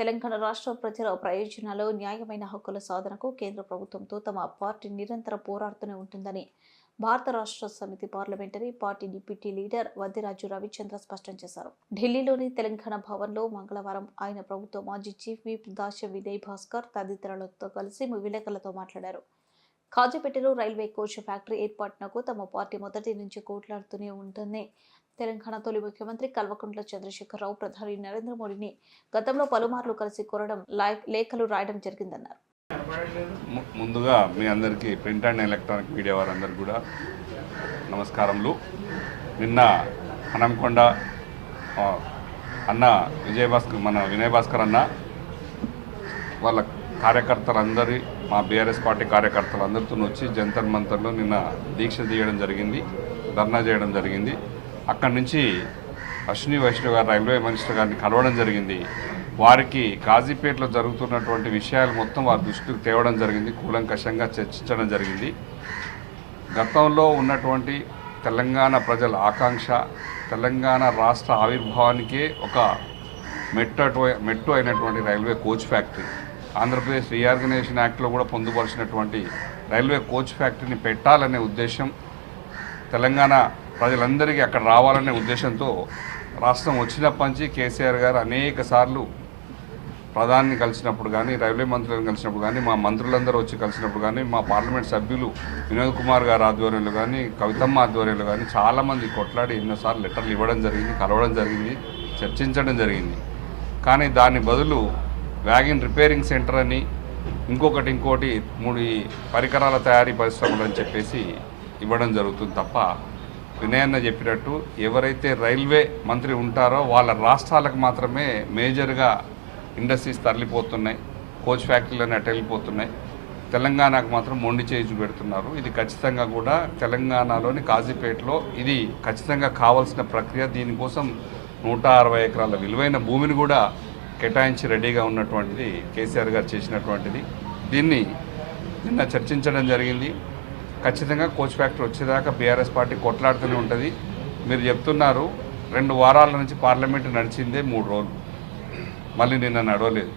తెలంగాణ రాష్ట్ర ప్రజల ప్రయోజనాలు న్యాయమైన హక్కుల సాధనకు కేంద్ర ప్రభుత్వంతో తమ పార్టీ నిరంతరం పోరాడుతూనే ఉంటుందని Bharat Rashtra Samithi parliamentary party deputy leader Vaddiraju Ravichandra స్పష్టం చేశారు. ఢిల్లీలోని తెలంగాణ భవన్లో మంగళవారం ఆయన ప్రభుత్వ మాజీ చీఫ్ విప్ దాశ వినయ్ భాస్కర్ తదితరులతో కలిసి విలేకరులతో మాట్లాడారు. కాజపేటలో రైల్వే కోచ్ ఫ్యాక్టరీ ఏర్పాటునకు తమ పార్టీ మొదటి నుంచి కోట్లాడుతూనే ఉంటుంది తెలంగాణ తొలి ముఖ్యమంత్రి కల్వకుంట్ల చంద్రశేఖరరావు ప్రధాని నరేంద్ర మోడీని గతంలో పలుమార్లు కలిసి కోరడం లేఖలు రాయడం జరిగిందన్నారు. ము- ముందుగా మీ అందరికీ ప్రింట్ అండ్ ఎలక్ట్రానిక్ మీడియా వారందరికీ కూడా నమస్కారములు. నిన్న హనంకొండ అన్న విజయభాస్కర్ మన వినయ్ భాస్కర్ అన్న వాళ్ళ కార్యకర్తలందరి మా బీఆర్ఎస్ పార్టీ కార్యకర్తలందరితో వచ్చి జంతర్ మంతర్లో నిన్న దీక్ష తీయడం జరిగింది ధర్నా చేయడం జరిగింది. అక్కడి నుంచి అశ్విని వైష్ణవ్ గారు రైల్వే మినిస్టర్ గారిని కలవడం జరిగింది. వారికి కాజీపేటలో జరుగుతున్నటువంటి విషయాలు మొత్తం వారి దృష్టికి తేవడం జరిగింది. కూలంకషంగా చర్చించడం జరిగింది. గతంలో ఉన్నటువంటి తెలంగాణ ప్రజల ఆకాంక్ష తెలంగాణ రాష్ట్ర ఆవిర్భావానికే ఒక మెట్టు మెట్టు అయినటువంటి railway coach factory. Andhra Pradesh reorganisation యాక్ట్లో కూడా పొందుపరిచినటువంటి రైల్వే కోచ్ ఫ్యాక్టరీని పెట్టాలనే ఉద్దేశం తెలంగాణ ప్రజలందరికీ అక్కడ రావాలనే ఉద్దేశంతో రాష్ట్రం వచ్చినప్పటి నుంచి కేసీఆర్ గారు అనేక సార్లు ప్రధాని కలిసినప్పుడు కానీ రైల్వే మంత్రులను కలిసినప్పుడు కానీ మా మంత్రులందరూ వచ్చి కలిసినప్పుడు కానీ మా పార్లమెంట్ సభ్యులు వినోద్ కుమార్ గారు ఆధ్వర్యంలో కానీ కవితమ్మ ఆధ్వర్యంలో కానీ చాలామంది కొట్లాడి ఎన్నోసార్లు లెటర్లు ఇవ్వడం జరిగింది కలవడం జరిగింది చర్చించడం జరిగింది. కానీ దాని బదులు వ్యాగిన్ రిపేరింగ్ సెంటర్ అని ఇంకొకటి ఇంకోటి మూడు పరికరాల తయారీ పరిశ్రమలు అని చెప్పేసి ఇవ్వడం జరుగుతుంది తప్ప వినయన్న చెప్పినట్టు ఎవరైతే రైల్వే మంత్రి ఉంటారో వాళ్ళ రాష్ట్రాలకు మాత్రమే మేజర్గా ఇండస్ట్రీస్ తరలిపోతున్నాయి కోచ్ ఫ్యాక్టరీలు అటు వెళ్ళిపోతున్నాయి. తెలంగాణకు మాత్రం మొండి చేయించు పెడుతున్నారు ఇది ఖచ్చితంగా కూడా తెలంగాణలోని కాజీపేటలో ఇది ఖచ్చితంగా కావాల్సిన ప్రక్రియ. దీనికోసం నూట అరవై ఎకరాల విలువైన భూమిని కూడా కేటాయించి రెడీగా ఉన్నటువంటిది కేసీఆర్ గారు చేసినటువంటిది. దీన్ని నిన్న చర్చించడం జరిగింది. ఖచ్చితంగా కోచ్ ఫ్యాక్టరీ వచ్చేదాకా బీఆర్ఎస్ పార్టీ కొట్లాడుతూనే ఉంటుంది. మీరు చెప్తున్నారు రెండు వారాల నుంచి పార్లమెంట్ నడిచిందే మూడు రోజులు. మళ్ళీ నిన్న నడవలేదు.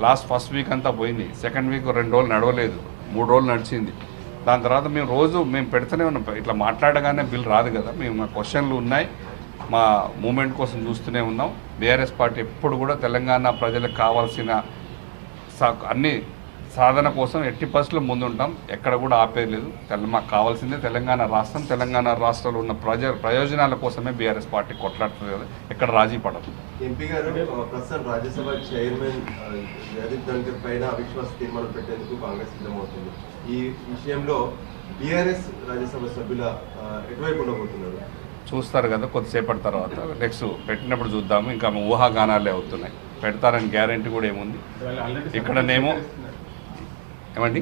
లాస్ట్ ఫస్ట్ వీక్ అంతా పోయింది. సెకండ్ వీక్ రెండు రోజులు నడవలేదు. మూడు రోజులు నడిచింది. దాని తర్వాత మేము రోజు మేము పెడుతూనే ఉన్నాం. ఇట్లా మాట్లాడగానే బిల్ రాదు కదా. మేము మా క్వశ్చన్లు ఉన్నాయి. మా మూమెంట్ కోసం చూస్తూనే ఉన్నాం. బీఆర్ఎస్ పార్టీ ఎప్పుడు కూడా తెలంగాణ ప్రజలకు కావాల్సిన సా- అన్ని సాధన కోసం ఎట్టి పరిస్థితుల్లో ముందుంటాం. ఎక్కడ కూడా ఆపేది లేదు తెల మాకు కావాల్సిందే తెలంగాణ రాష్ట్రం. తెలంగాణ రాష్ట్రంలో ఉన్న ప్రజ ప్రయోజనాల కోసమే బీఆర్ఎస్ పార్టీ కొట్లాడుతుంది కదా. ఎక్కడ రాజీ పడదు. ఎంపీ గారు ప్రస్తుతం రాజ్యసభ చైర్మన్ జగదీప్ ధన్కర్ పైన అవిశ్వాస తీర్మానం పెట్టేందుకు కాంగ్రెస్ సిద్ధమవుతుంది. ఈ విషయంలో బీఆర్ఎస్ రాజ్యసభ సభ్యుల ఎటువైపు ఉండబోతున్నారు? చూస్తారు కదా కొద్దిసేపటి తర్వాత. నెక్స్ట్ పెట్టినప్పుడు చూద్దాము. ఇంకా ఊహాగానాలే అవుతున్నాయి. పెడతారని గ్యారంటీ కూడా ఏముంది? ఇక్కడనేమో ఏమండి?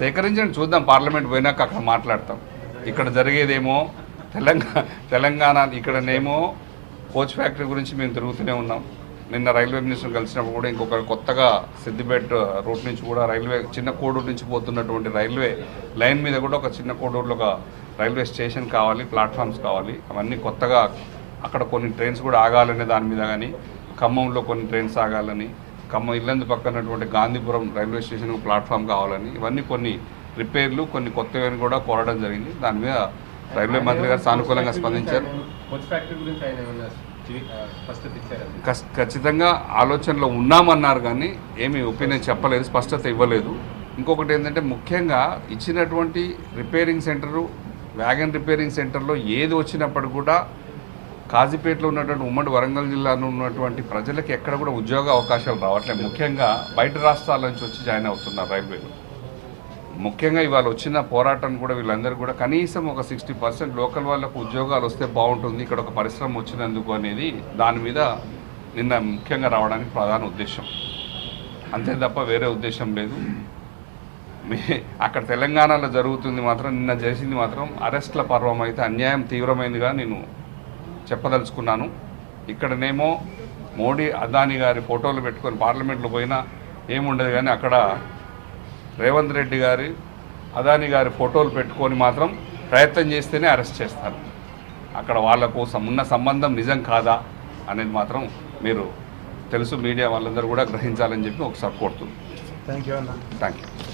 సేకరించండి చూద్దాం. పార్లమెంట్ పోయినాక అక్కడ మాట్లాడతాం. ఇక్కడ జరిగేదేమో తెలంగాణ తెలంగాణ ఇక్కడనేమో కోచ్ ఫ్యాక్టరీ గురించి మేము తిరుగుతూనే ఉన్నాం. నిన్న రైల్వే మినిస్టర్ కలిసినప్పుడు కూడా ఇంకొక కొత్తగా సిద్దిపేట రూట్ నుంచి కూడా రైల్వే చిన్న కోడూరు నుంచి పోతున్నటువంటి రైల్వే లైన్ మీద కూడా ఒక చిన్న కోడూరులో ఒక రైల్వే స్టేషన్ కావాలి ప్లాట్ఫామ్స్ కావాలి. అవన్నీ కొత్తగా అక్కడ కొన్ని ట్రైన్స్ కూడా ఆగాలనే దాని మీద కానీ ఖమ్మంలో కొన్ని ట్రైన్స్ ఆగాలని ఖమ్మం ఇల్లందు పక్కనటువంటి గాంధీపురం రైల్వే స్టేషన్ ప్లాట్ఫామ్ కావాలని ఇవన్నీ కొన్ని రిపేర్లు కొన్ని కొత్తవి కూడా కోరడం జరిగింది. దాని మీద రైల్వే మంత్రి గారు సానుకూలంగా స్పందించారు. ఖచ్చితంగా ఆలోచనలో ఉన్నామన్నారు కానీ ఏమీ ఒపీనియన్ చెప్పలేదు స్పష్టత ఇవ్వలేదు. ఇంకొకటి ఏంటంటే ముఖ్యంగా ఇచ్చినటువంటి రిపేరింగ్ సెంటరు వ్యాగన్ రిపేరింగ్ సెంటర్లో ఏది వచ్చినప్పటికి కూడా కాజీపేటలో ఉన్నటువంటి ఉమ్మడి వరంగల్ జిల్లాలో ఉన్నటువంటి ప్రజలకు ఎక్కడ కూడా ఉద్యోగ అవకాశాలు రావట్లేదు. ముఖ్యంగా బయట రాష్ట్రాల నుంచి వచ్చి జాయిన్ అవుతున్నారు రైల్వేలు. ముఖ్యంగా ఇవాళ వచ్చిన పోరాటం కూడా వీళ్ళందరూ కూడా కనీసం ఒక సిక్స్టీ పర్సెంట్ లోకల్ వాళ్ళకు ఉద్యోగాలు వస్తే బాగుంటుంది ఇక్కడ ఒక పరిశ్రమ వచ్చినందుకు అనేది దాని మీద నిన్న ముఖ్యంగా రావడానికి ప్రధాన ఉద్దేశం. అంతే తప్ప వేరే ఉద్దేశం లేదు. అక్కడ తెలంగాణలో జరుగుతుంది మాత్రం నిన్న చేసింది మాత్రం అరెస్ట్ల పర్వం అయితే అన్యాయం తీవ్రమైనదిగా నేను చెప్పదలుచుకున్నాను. ఇక్కడనేమో మోడీ అదాని గారి ఫోటోలు పెట్టుకొని పార్లమెంట్లో పోయినా ఏముండదు కానీ అక్కడ రేవంత్ రెడ్డి గారి అదాని గారి ఫోటోలు పెట్టుకొని మాత్రం ప్రయత్నం చేస్తేనే అరెస్ట్ చేస్తారు. అక్కడ వాళ్ళ కోసం ఉన్న సంబంధం నిజం కాదా అనేది మాత్రం మీరు తెలుసు మీడియా వాళ్ళందరూ కూడా గ్రహించాలని చెప్పి ఒకసారి కోరుతుంది థ్యాంక్ యూ అన్న. Thank you